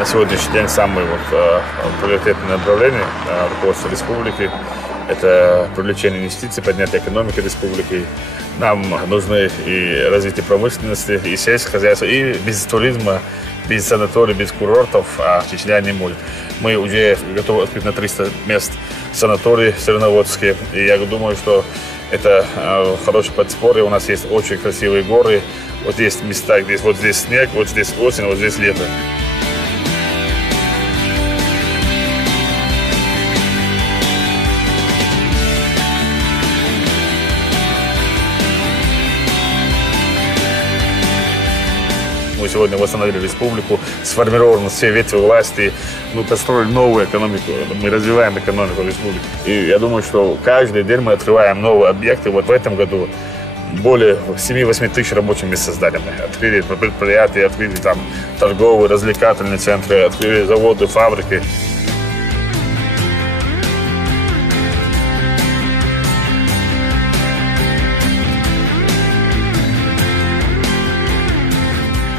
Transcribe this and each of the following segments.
на сегодняшний день самое приоритетное направление руководства республики – это привлечение инвестиций, поднятие экономики республики. Нам нужны и развитие промышленности, и сельского хозяйства, и без туризма, без санаторий, без курортов Чечня не может. Мы уже готовы открыть на 300 мест санатории сырноводские. И я думаю, что это хорошее подспорье. У нас есть очень красивые горы. Вот есть места, где вот здесь снег, вот здесь осень, вот здесь лето. Мы сегодня восстановили республику, сформированы все ветви власти, мы построили новую экономику, мы развиваем экономику республики. И я думаю, что каждый день мы открываем новые объекты. Вот в этом году более 7-8 тысяч рабочих мест создали. Мы открыли предприятия, открыли там торговые, развлекательные центры, открыли заводы, фабрики.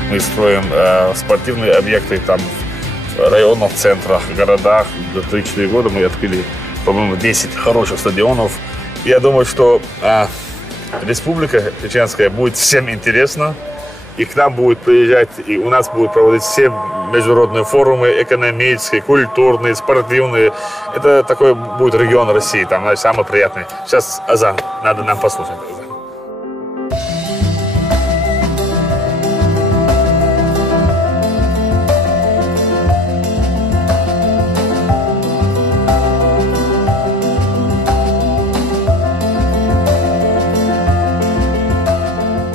Мы строим спортивные объекты там в районах, центрах, городах. За 3-4 года мы открыли, по-моему, 10 хороших стадионов. Я думаю, что Республика Чеченская будет всем интересна. И к нам будет приезжать, и у нас будут проводить все международные форумы, экономические, культурные, спортивные. Это такой будет регион России, там, значит, самый приятный. Сейчас азан, надо нам послушать азан.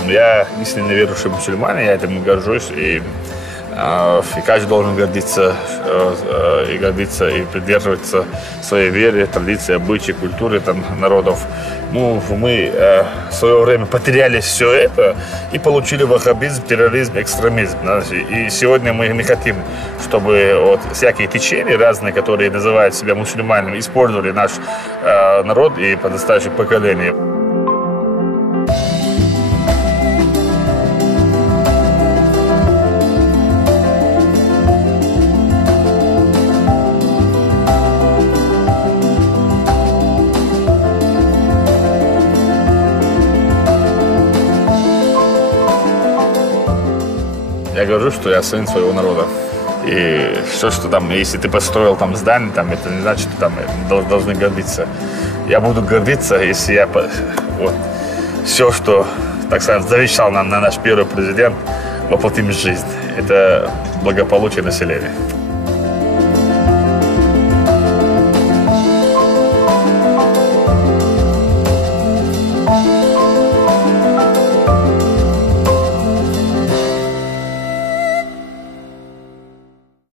Я истинно верующий мусульманин, я этим горжусь, и каждый должен гордиться и придерживаться своей вере, традиции, обычаи, культуры народов. Мы в свое время потеряли все это и получили ваххабизм, терроризм, экстремизм. И сегодня мы не хотим, чтобы всякие течения разные, которые называют себя мусульманами, использовали наш народ и подрастающее поколение. Я говорю, что я сын своего народа. И все, что там, если ты построил там здание, там, это не значит, что там должны гордиться. Я буду гордиться, если я все, что, так сказать, завещал нам наш первый президент, воплотим в жизнь. Это благополучие населения.